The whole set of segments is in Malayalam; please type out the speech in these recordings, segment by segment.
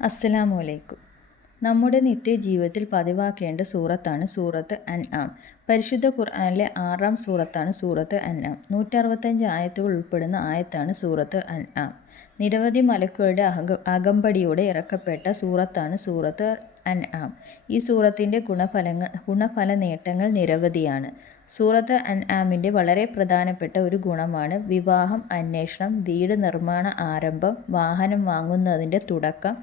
അസ്സലാമു അലൈക്കും. നമ്മുടെ നിത്യജീവിതത്തിൽ പതിവാക്കേണ്ട സൂറത്താണ് സൂറത്ത് അൻആം. പരിശുദ്ധ ഖുർആനിലെ 6-ാം സൂറത്താണ് സൂറത്ത് അൻആം. 165 ആയത്തുകൾ ഉൾപ്പെടുന്ന ആയത്താണ് സൂറത്ത് അൻആം. നിരവധി മലക്കുകളുടെ അകമ്പടിയോടെ ഇറക്കപ്പെട്ട സൂറത്താണ് സൂറത്ത് അൻആം. ഈ സൂറത്തിൻ്റെ ഗുണഫല നേട്ടങ്ങൾ നിരവധിയാണ്. സൂറത്ത് അൻആമിൻ്റെ വളരെ പ്രധാനപ്പെട്ട ഒരു ഗുണമാണ് വിവാഹം, അന്വേഷണം, വീട് നിർമ്മാണ ആരംഭം, വാഹനം വാങ്ങുന്നതിൻ്റെ തുടക്കം.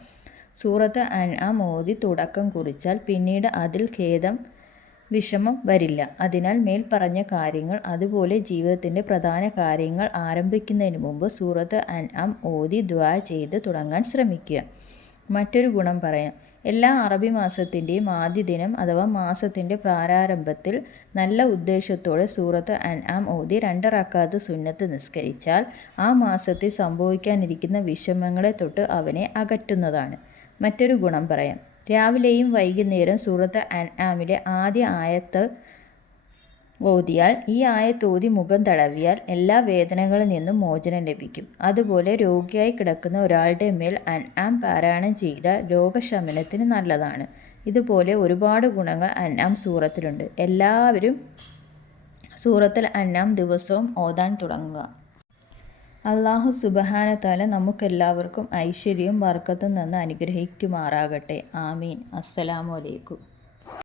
സൂറത്ത് അൻആം ഓതി തുടക്കം കുറിച്ചാൽ പിന്നീട് അതിൽ ഖേദം, വിഷമം വരില്ല. അതിനാൽ മേൽപ്പറഞ്ഞ കാര്യങ്ങൾ, അതുപോലെ ജീവിതത്തിൻ്റെ പ്രധാന കാര്യങ്ങൾ ആരംഭിക്കുന്നതിന് മുമ്പ് സൂറത്ത് അൻആം ഓതി ദുആ ചെയ്ത് തുടങ്ങാൻ ശ്രമിക്കുക. മറ്റൊരു ഗുണം പറയാം. എല്ലാ അറബി മാസത്തിൻ്റെയും ആദ്യ ദിനം അഥവാ മാസത്തിൻ്റെ പ്രാരംഭത്തിൽ നല്ല ഉദ്ദേശത്തോടെ സൂറത്ത് അൻആം ഓതി 2 റക്അത്ത് സുന്നത്ത് നിസ്കരിച്ചാൽ ആ മാസത്തിൽ സംഭവിക്കാനിരിക്കുന്ന വിഷമങ്ങളെ തൊട്ട് അവനെ അകറ്റുന്നതാണ്. മറ്റൊരു ഗുണം പറയാം. രാവിലെയും വൈകുന്നേരം സൂറത്ത് അൻആമിലെ ആദ്യ ആയത്ത് ഓതിയാൽ, ഈ ആയത്ത് ഓതി മുഖം തടവിയാൽ എല്ലാ വേദനകളിൽ നിന്നും മോചനം ലഭിക്കും. അതുപോലെ രോഗിയായി കിടക്കുന്ന ഒരാളുടെ മേൽ അൻആം പാരായണം ചെയ്താൽ രോഗശമനത്തിന് നല്ലതാണ്. ഇതുപോലെ ഒരുപാട് ഗുണങ്ങൾ അൻആം സൂറത്തിലുണ്ട്. എല്ലാവരും സൂറത്തുൽ അൻആം ദിവസവും ഓതാൻ തുടങ്ങുക. അല്ലാഹു സുബ്ഹാന തആല നമുക്കെല്ലാവർക്കും ഐശ്വര്യവും ബർക്കത്തും തന്ന് അനുഗ്രഹിക്കുമാറാകട്ടെ. ആമീൻ. അസ്സലാമു അലൈക്കും.